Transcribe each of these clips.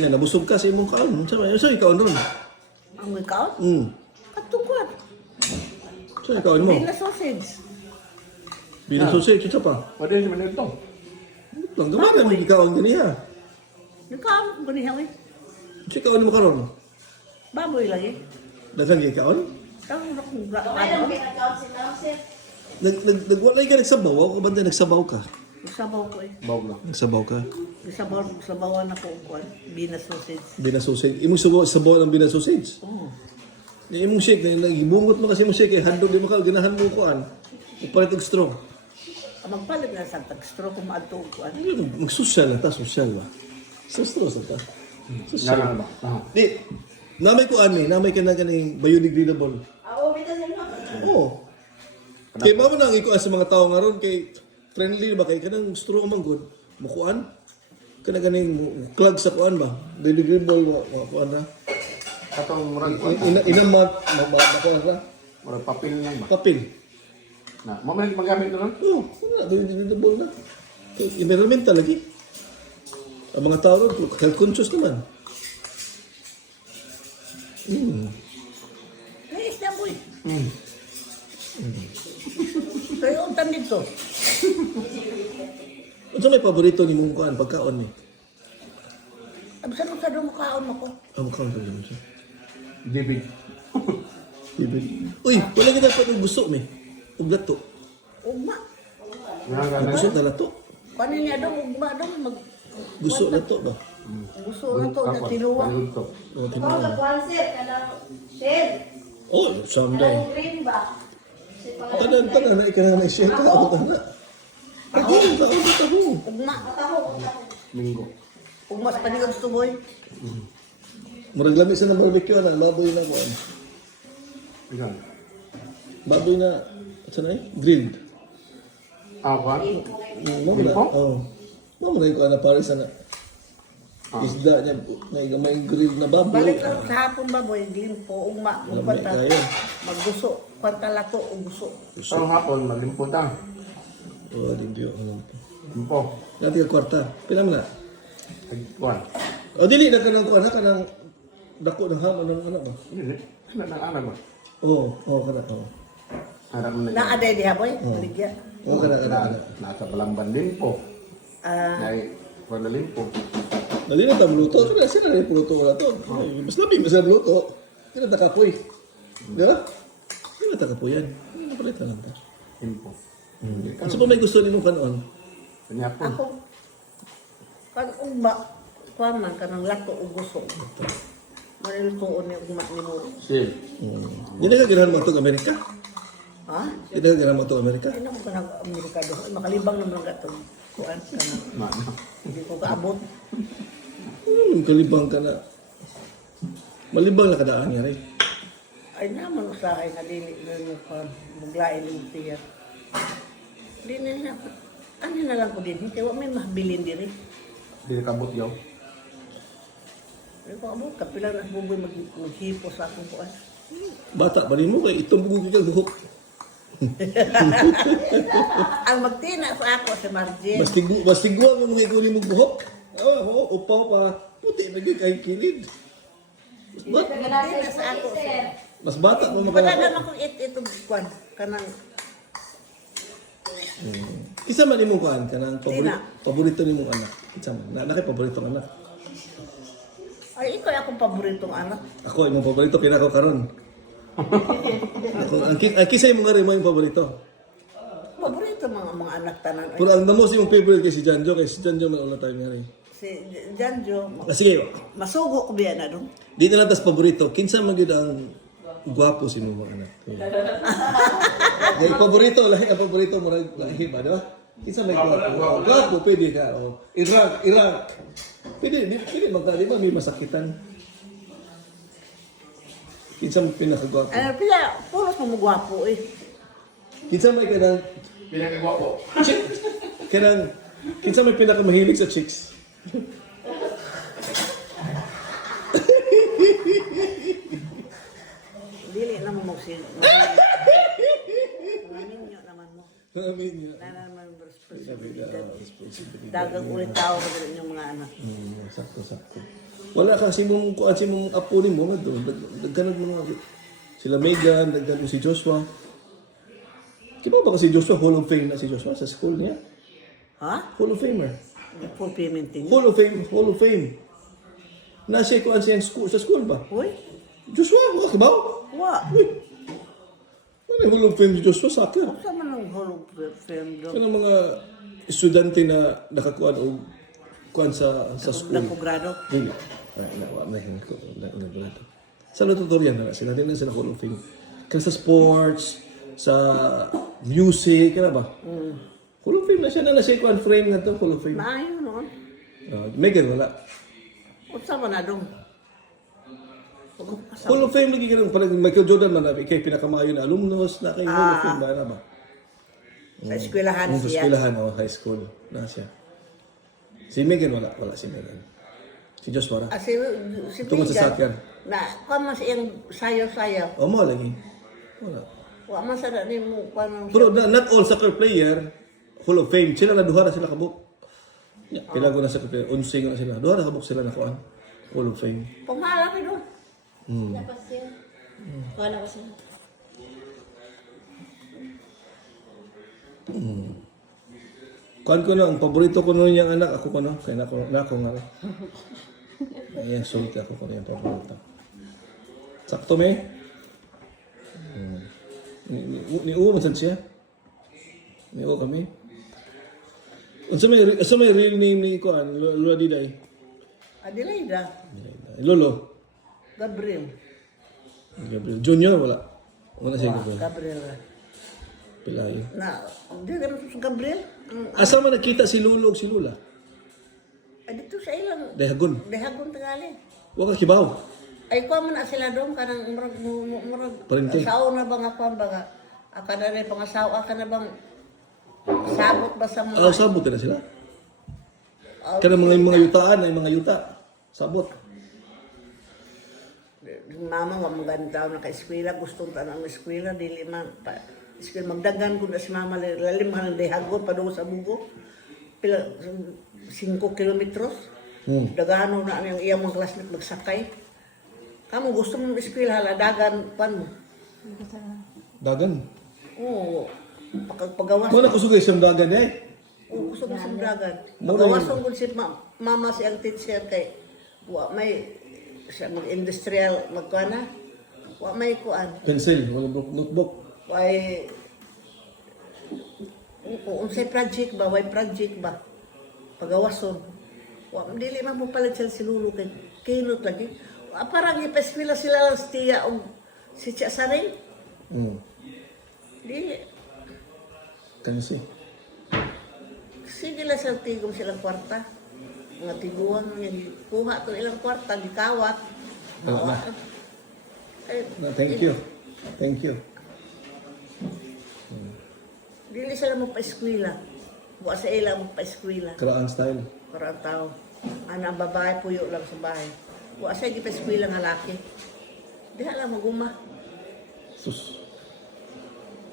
Yan, nabusog ka sa imong kaon. Saan ikaw nun? Ang ikaw? Katungkot. Saan ikaw mo? Hindi na sausage. Bilang sausage, ito pa. Pwede siya manito to. Lang gamay na may ikaw ang ganiha. Ikaw, ganihaw eh. Saan ikaw mo karon? Baboy lagi. Daghang ikaw? Tapos akong Nagwalay ka nagsabaw? Ako ba na nagsabaw ka? Sabaw ko eh. Bawag na. Nagsabaw ka? Sabawan ako kuan. Bina sausage. Bina sausage. Imong sabaw ng bina sausage? Oo. Imong shake, nagibungot mo kasi imong shake, handog di mo ka, ginahan mo kuan. Upalit og straw. Magpalit na sa tag-straw kung maadto kuan. Mag-social na ta, social ba? Sa straw sa ta. Social. Nara ba? Di, namay kuan ni, namay ka na kaning biodegradable. Oo. Kaya ba mo nang ikuan sa mga tao nga ron, kay friendly ba, kay kanang straw man good, mukuan. Kana ganing clog sa kuan ba? Biodegradable, kuan na. Katong murag Inamat, makuan na. murag papel lang ba? Papel. Na, mamaya magamit na lang. Oo, wala, biodegradable na. Kay environmental lagi. Ang mga tao ron, health conscious naman. Ay, isda boy. Kaya untan dito. Ano may paborito ni mong kuan, pagkaon ni? Absan mo sa doon makaon ako. Ang kaon ka dyan siya. Bibig. Bibig. Uy, wala ka dapat yung gusto mi. Ug lato. Ugma. Gusto na lato. Paano niya doon? Ugma doon. Gusto lato ba? Gusto na to. Na tinuwa. O, tinuwa. Kwanser, kanang shell. Oh, someday. Green ba? Tanan, na ikaw na i-share ka. O, tanan. Tago. Ugma. Minggo. Ugma sa kanila gusto boy. Murag lamig sa ng barbecue na, baboy na kuan. Ikan. Baboy na, saan na eh? Grilled. Awan. Mamo na. Limpo? Oo. Mamo na yung kuan na pares na. Isda niya, may grilled na baboy. Balik lang sa hapon ba boy. Limpo. Ugma. Lamig Magkwanta. kayo. Magguso. Kwanta lato o guso. Sa hapon, malimputan. Oh, limpyo. Limpo. Nanti ka kwarta. Pila mo na? Tagpuan. O, dili na ka ng kuan ha, ka ng dako ng ham, anong anak ba? Hindi. Ano na anak ba? Oo, ka na. Anak mo na. Naaday diha boy. Baligya. Oo, ka na. Nasa Balangban limpo. Dahil wala limpo. Dali na tayong luto. Sila na yung luto wala to. Mas labi, mas na luto. Sila takapoy. Di ba? Sila takapoy yan. Napalitan lang ta. Limpo. Ano pa may gusto ninyo kanon? Kanyapon. Ako. Kan ugma. Kwaman ka ng lato o guso. Manilutoon ni ugma ni mo. Sil. Hindi na ka ganahan mo itong Amerika? Ha? Hindi na ka ganahan mo itong Amerika? Ay naman ka nag-Amerika doon. Makalibang naman ka itong kuan ka na. Mana. Hindi ko kaabot. Kalibang ka na. Malibang na kadaan nga rin. Ay naman sa akin na dili na yung maglain ng tiya. Dili na. Ano na lang ko din. Kaya may mahabilin din eh. Hindi kabot yaw. Ay ko abot. Kapila na buboy maghipo sa akong kuan. Bata, bali mo kay itong bugi ka guhok. Ang magtina sa ako si Margie. Mas tigwa mo mga ikuli mo buhok. Upaw pa. Puti na yun kahit kilid. Magtina sa ako. Mas bata mo Wala makalako. na akong itong kuan. Kanang Isa man imong kuan kanang Sina? paborito nimong anak. Isa man. Nakay paboritong anak. ay ikaw akong paboritong anak. Ako imong paborito kina ko karon. Ako ang kisay mo nga rin mo yung paborito. Paborito mga anak tanan. Ay, Pero ang namos imong favorite kay si Janjo kay si Janjo man ulat tayo nga rin. si Janjo. Sige, Masugo ko biya na doon. di na lang tas paborito. Kinsa man gyud ang gwapo si imong mga anak. Kay paborito lahi ang paborito mo lahi ba do? Kinsa may gwapo? Gwapo pwede ka. Oh. Iraq. Pwede magdali ba may masakitan. Kinsa mo pinakagwapo? Ano pila, pulos mo gwapo eh. Kinsa may kanang Pinakagwapo. kinsa may pinakamahilig sa chicks? Dili na mo magsin. Mga ninyo naman mo. Amin niya. Na naman responsibilidad. Dagang ulit tao ba yung mga anak. Sakto. Wala kasi mong kuan si mong apo ni mo nga doon. Dagganag mo nga. Sila Megan, dagganag si Joshua. Di ba ba kasi Joshua, Hall of Fame na si Joshua sa school niya? Ha? Hall of Famer. Full payment din. Hall of Fame, Hall of Fame. Nasa kuan siya sa school ba? Uy, Joshua, wala kibaw? wa. Ano yung Hall of Fame si Joshua soccer? Sa man ang hollow film do. Ano mga estudyante na nakakuan o kuan sa school? Nagpogrado. Dili. Ay, nawa na hin ko na sa tutorial na sila din na sila Hall of Fame. Kasi sa sports, sa music, kaya ba? Hall of Fame na siya na siya kuan frame nga to Hall of Fame. Maayo noon. Megan wala. Unsa man na dong? Hall of Fame lagi ganun. Parang Michael Jordan man nabi kay pinakamayo na alumnus na kay Hall of Fame ba na ba? Sa eskwelahan Sa siya. eskwelahan o high school na siya. Si Megan wala si Megan. Si Joshua wala. Si Tungkol sa Megan, soccer. na kamo siyang sayaw-sayaw. O mo lagi. Wala. Wa man sa ni mo kanang Pero not all soccer player Hall of Fame. Sila na duha na sila kabuk. Yeah, pila ko na soccer player. 11 na sila. Duha na kabuk sila na kuan. Hall of Fame. panghala kay doon. Dapat siya. Wala ko siya. Kuan ko na, ang paborito ko nun yung anak. Ako ko no. Kaya na ako nga. Ayan, sulit ako ko na yung paborito. Sakto me. Ni uwo man sad siya. Ni uwo kami. Unsa may real name ni kuan? Lola Diday. Adelaida, Lolo. Gabriel. Gabriel Junior wala. Wala siya Gabriel. Gabriel. Pilay. Na, di naman sa Gabriel. Asa man nakita si Lolo ug si Lola? Dito sa ilang Dahagon. dehagon tingali. Wa ka kibaw. Ay ko man na sila doon kanang murag Parente. sao na ba nga kwan ba nga aka na rin pangasawa aka na bang sabot ba sa mga Sabot na sila. Kana mga yutaan ay mga yuta. Sabot. mama nga maganda na ka eskwela gustong tanang eskwela dili man pa eskwela magdagan ko na si mama lalim man dehagon padung sa bugo pila 5 kilometros. Dagano na ang iyang mga classmate magsakay. Kamu gusto mong eskwela haladagan pan mo. Dagan. Oo. Pagawas. Mo na kusugay sa dagan eh. Oo, gusto mo sa dagan. Mura Pagawas yun. ko si mama si ang teacher kay wa may siya mag-industrial magkuana. Wa may kuan. Pencil, wala notebook. Way unsay project ba? Way project ba? Pagawason. Wa dili man mo palit sila si Lulu kay kinot lagi. Parang ipeskwela sila sa tiya o si Tia Saring. Di, Kansi. sige lang sa tigong silang kwarta. Mga tiguan, yung kuha to ilang kwarta, gikawat. Wala. Eh, Thank you. Thank you. Dili sila magpa-eskwela. Wa sa ila magpa-eskwela. Karaan style. Para ang tao. Ang babae puyo lang sa bahay. Wa sa gipa-eskwela nga laki. Diha lang maguma. Sus.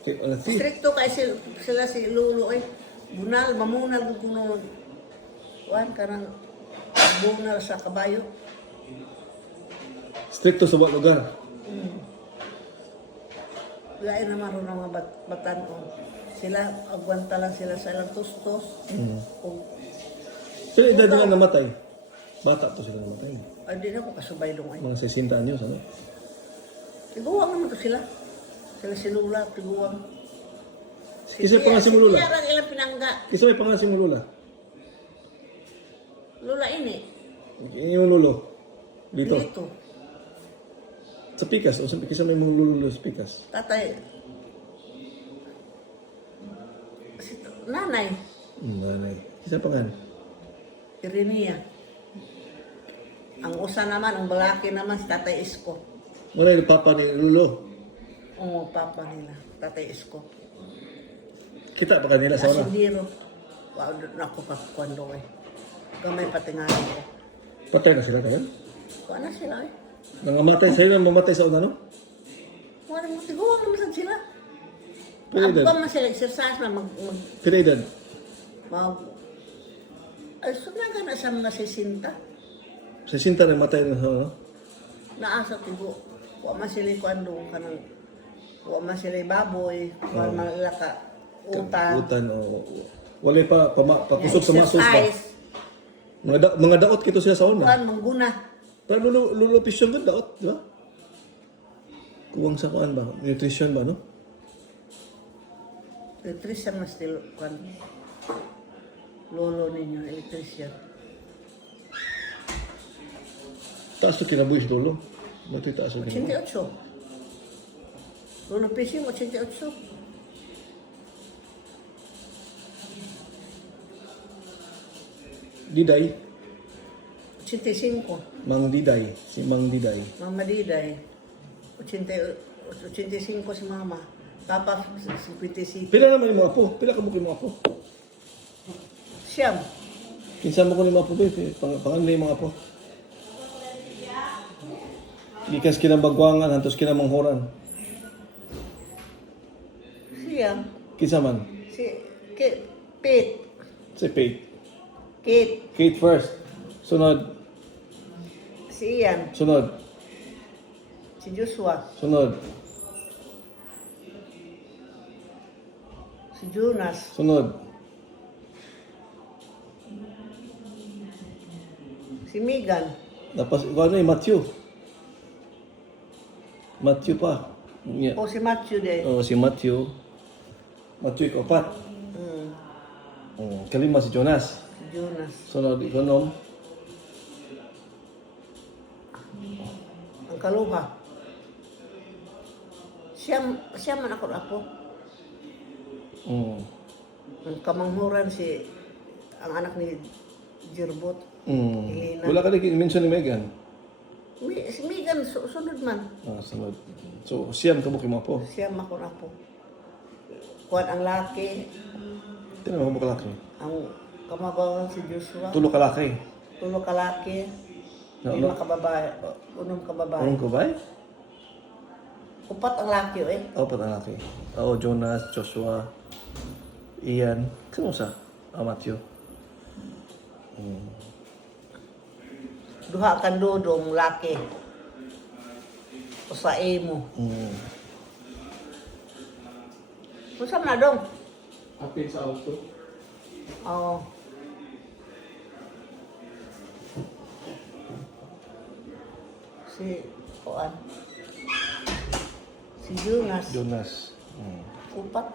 Okay, wala si. Stricto kay sila si Lulu ay bunal, mamunal guguno. Wan karang bunal sa kabayo. Stricto sa bawat lugar. Lain naman ron ang mga batan ko. Sila, agwanta lang sila sa ilang tustos. Kung Sila edad nga namatay. Bata to sila namatay. ay di na ko kasubay dong ay. Mga 60 anyos, ano? Tiguang naman to sila. Sila sinula, tiguang. Kisa pa nga si Mulula. Siya lang ilang pinangga. Kisa may pangalan si Mulula. Lula ini. Yung lulo. Dito. Dito. Sa Pikas. O kisa may Mulula sa Pikas. Tatay. Si nanay. Nanay. Kisa pangalan. Irenia. Ang usa naman, ang balaki naman, si Tatay Isko. Wala yung papa ni Lulo. Oo, papa nila, Tatay Isko. Kita pa kanila sa oras. Asindiro. Wow, doon ako kakwando eh. Gamay patingalan ko. Patay na sila tayo. Kuha na sila eh. Nangamatay sa'yo na mamatay sa una, no? Kuha na mo, tiguan naman sa sila. Pila edad? Abang man sila, exercise na Pila edad? ay, sunaga na sa mga 60. Sa sinta rin matay na ano? Naasa tigo. Wa man sila kuan do kanang wa man sila baboy, wa man laka utan. Utan o wala pa pakusog sa masos ba? Exercise. Mga daot kito siya sa una. Kuan mangguna. Pero lulupisyon ka daot, di ba? Kuwang sa kuan ba? Nutrition ba, no? Electrician mas still kuan. Lolo ninyo, electrician. Taas to kinabuhis dolo. Matoy taas to kinabuhis. 88. Lolo PC mo 88. Diday. 85. Mang Diday. Si Mang Diday. Mama Diday. 85 si mama. Papa 56. Pila naman yung mga apo? Pila ka mo kay mga apo? Siyam. Kinsa mo ko ni mga apo ba? Panganlay yung mga apo. Gikas kinabagwangan, hantos kinamanghoran. Siyam. Kinsa man? Si Pete. Si Kate. Kate. Kate first. Sunod. Si Ian. Sunod. Si Joshua. Sunod. Si Jonas. Sunod. Si Megan. Tapos, ano yung Matthew? Matthew pa. Yeah. O si Matthew din. Oh, si Matthew. Matthew ikapat. Kalima si Jonas. Si Jonas. Sunod, Ikonom. Ang kaluha. Siya man ako. Mm. Ang kamanghuran ang anak ni Jirbot. Elena. Wala ka rin mention ni Megan. Si Megan, sunod man. Sunod. So, siyam ka mo kay mga po. Siya ako. Kuwan ang laki, Tinan mo kalaki. ang kamagawan si Joshua. Tulo kalaki. Tulo ka laki. No, Lima no. ka babae. Unong ka babae. Anong ko ba? Upat ang laki eh. Apat ang laki. Oo, Jonas, Joshua, Ian. Sino sa? Matthew. Duha ka dodong laki. O sa emo. Usap na dong. Apil sa auto. Oo. Si Kuan. Si Jonas. Jonas. Upat.